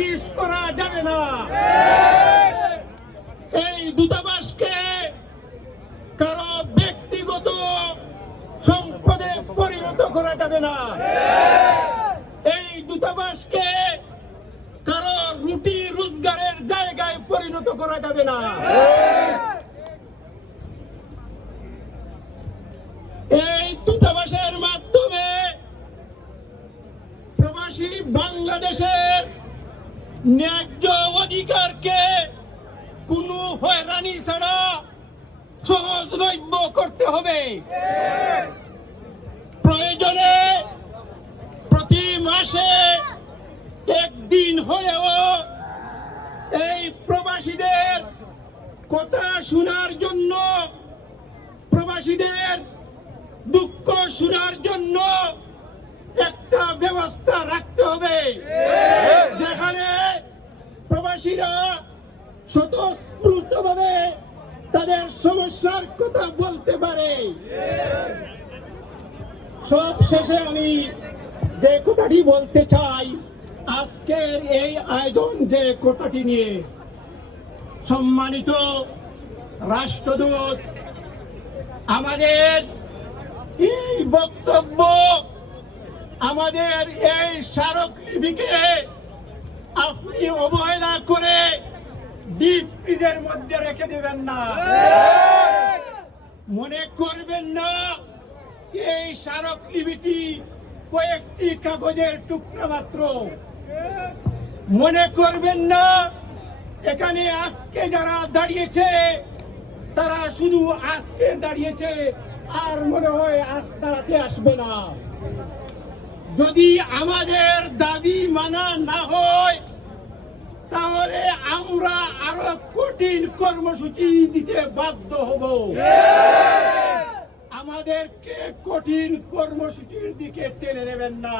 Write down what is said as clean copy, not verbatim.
নালিশ করা যাবে না। এই দূতাবাসকে কারো ব্যক্তিগত সম্পদে পরিণত করা যাবে না। এই দূতাবাসকে কারো রুটি রোজগারের জায়গায় পরিণত করা যাবে না। এই দূতাবাসের মাধ্যমে প্রবাসী বাংলাদেশের ন্যায্য অধিকারকে কোনো হয়রানি ছাড়া সহজলভ্য করতে হবে। প্রয়োজনে প্রতি মাসে একদিন হলেও এই প্রবাসীদের কথা শোনার জন্য, প্রবাসীদের দুঃখ শোনার জন্য একটা ব্যবস্থা রাখতে হবে, যেখানে প্রবাসীরা স্বতঃস্ফূর্তভাবে তাদের সমস্যার কথা বলতে পারে। সব শেষে আমি যে কথাটি বলতে চাই, আজকের এই আয়োজন যে কথাটি নিয়ে, সম্মানিত রাষ্ট্রদূত, আমাদের এই বক্তব্য, আমাদের এই স্মারকলিপিকে আপনি অবহেলা করে ডিপ ফ্রিজের মধ্যে রেখে দেবেন না। মনে করবেন না এই স্মারকলিপিটি কয়েকটি কাগজের টুকরা মাত্র। মনে করবেন না এখানে আজকে যারা দাঁড়িয়েছে তারা শুধু আজকে দাঁড়িয়েছে, আর মনে হয় আজ দাঁড়াতে আসবে না। যদি আমাদের দাবি মানা না হয় তাহলে আমরা আরো কঠিন কর্মসূচি দিতে বাধ্য হব। আমাদেরকে কঠিন কর্মসূচির দিকে টেনে নেবেন না।